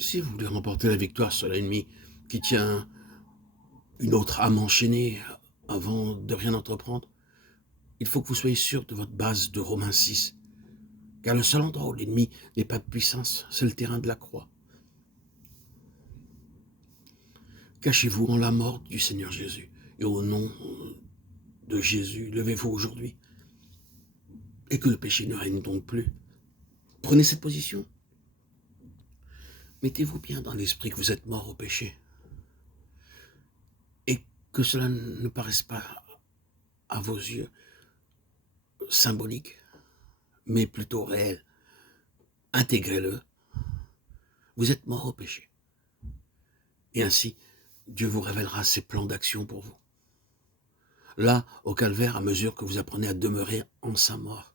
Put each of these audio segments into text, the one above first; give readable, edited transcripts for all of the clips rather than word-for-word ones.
Si vous voulez remporter la victoire sur l'ennemi qui tient une autre âme enchaînée avant de rien entreprendre, il faut que vous soyez sûr de votre base de Romains 6. Car le seul endroit où l'ennemi n'est pas de puissance, c'est le terrain de la croix. Cachez-vous en la mort du Seigneur Jésus. Et au nom de Jésus, levez-vous aujourd'hui. Et que le péché ne règne donc plus. Prenez cette position. Mettez-vous bien dans l'esprit que vous êtes mort au péché. Et que cela ne paraisse pas à vos yeux symbolique, mais plutôt réel. Intégrez-le. Vous êtes mort au péché. Et ainsi, Dieu vous révélera ses plans d'action pour vous. Là, au calvaire, à mesure que vous apprenez à demeurer en sa mort,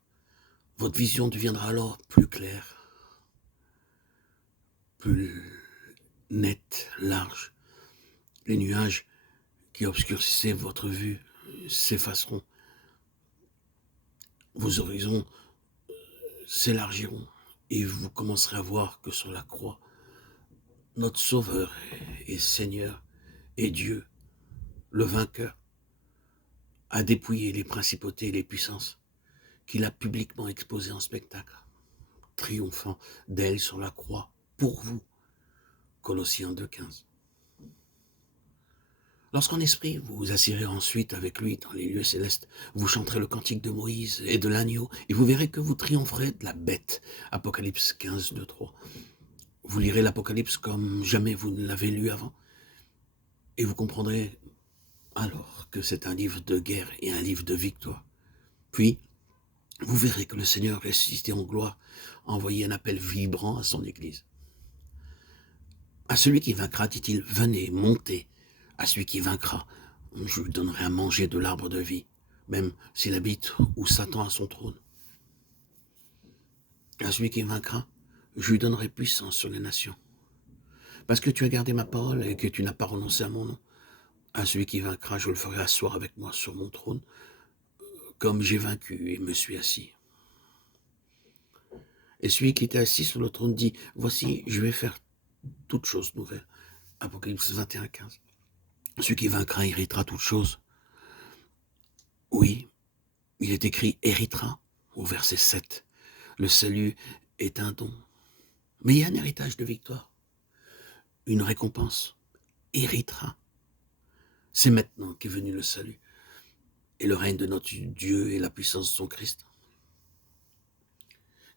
votre vision deviendra alors plus claire, plus nette, large. Les nuages qui obscurcissaient votre vue s'effaceront. Vos horizons s'élargiront et vous commencerez à voir que sur la croix, notre Sauveur et Seigneur et Dieu, le vainqueur, a dépouillé les principautés et les puissances qu'il a publiquement exposées en spectacle, triomphant d'elles sur la croix pour vous. Colossiens 2,15. Lorsqu'en esprit vous vous assirez ensuite avec lui dans les lieux célestes, vous chanterez le cantique de Moïse et de l'agneau, et vous verrez que vous triompherez de la bête. Apocalypse 15, 2, 3. Vous lirez l'Apocalypse comme jamais vous ne l'avez lu avant, et vous comprendrez alors que c'est un livre de guerre et un livre de victoire. Puis, vous verrez que le Seigneur ressuscité en gloire a envoyé un appel vibrant à son Église. À celui qui vaincra, dit-il, venez, montez. À celui qui vaincra, je lui donnerai à manger de l'arbre de vie, même s'il habite où Satan a son trône. À celui qui vaincra, je lui donnerai puissance sur les nations. Parce que tu as gardé ma parole et que tu n'as pas renoncé à mon nom. À celui qui vaincra, je le ferai asseoir avec moi sur mon trône, comme j'ai vaincu et me suis assis. Et celui qui était assis sur le trône dit, voici, je vais faire toutes choses nouvelles. Apocalypse 21, 15. Celui qui vaincra héritera toutes choses. Oui, il est écrit héritera au verset 7. Le salut est un don. Mais il y a un héritage de victoire, une récompense. Héritera. C'est maintenant qu'est venu le salut et le règne de notre Dieu et la puissance de son Christ.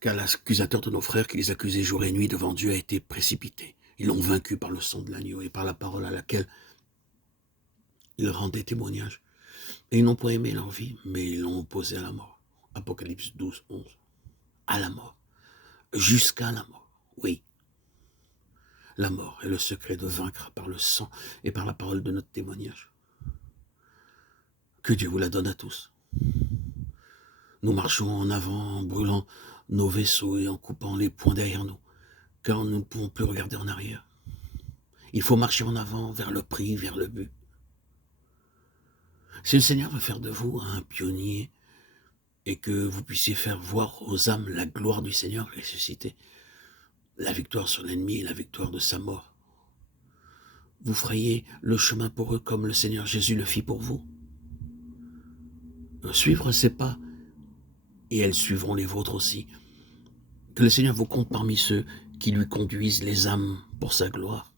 Car l'accusateur de nos frères qui les accusait jour et nuit devant Dieu a été précipité. Ils l'ont vaincu par le sang de l'agneau et par la parole à laquelle ils rendaient témoignage. Et ils n'ont pas aimé leur vie, mais ils l'ont opposé à la mort. Apocalypse 12, 11. À la mort. Jusqu'à la mort. Oui. La mort est le secret de vaincre par le sang et par la parole de notre témoignage. Que Dieu vous la donne à tous. Nous marchons en avant en brûlant nos vaisseaux et en coupant les poings derrière nous, car nous ne pouvons plus regarder en arrière. Il faut marcher en avant vers le prix, vers le but. Si le Seigneur veut faire de vous un pionnier et que vous puissiez faire voir aux âmes la gloire du Seigneur ressuscité, la victoire sur l'ennemi et la victoire de sa mort, vous frayez le chemin pour eux comme le Seigneur Jésus le fit pour vous. Suivre ses pas, et elles suivront les vôtres aussi. Que le Seigneur vous compte parmi ceux qui lui conduisent les âmes pour sa gloire.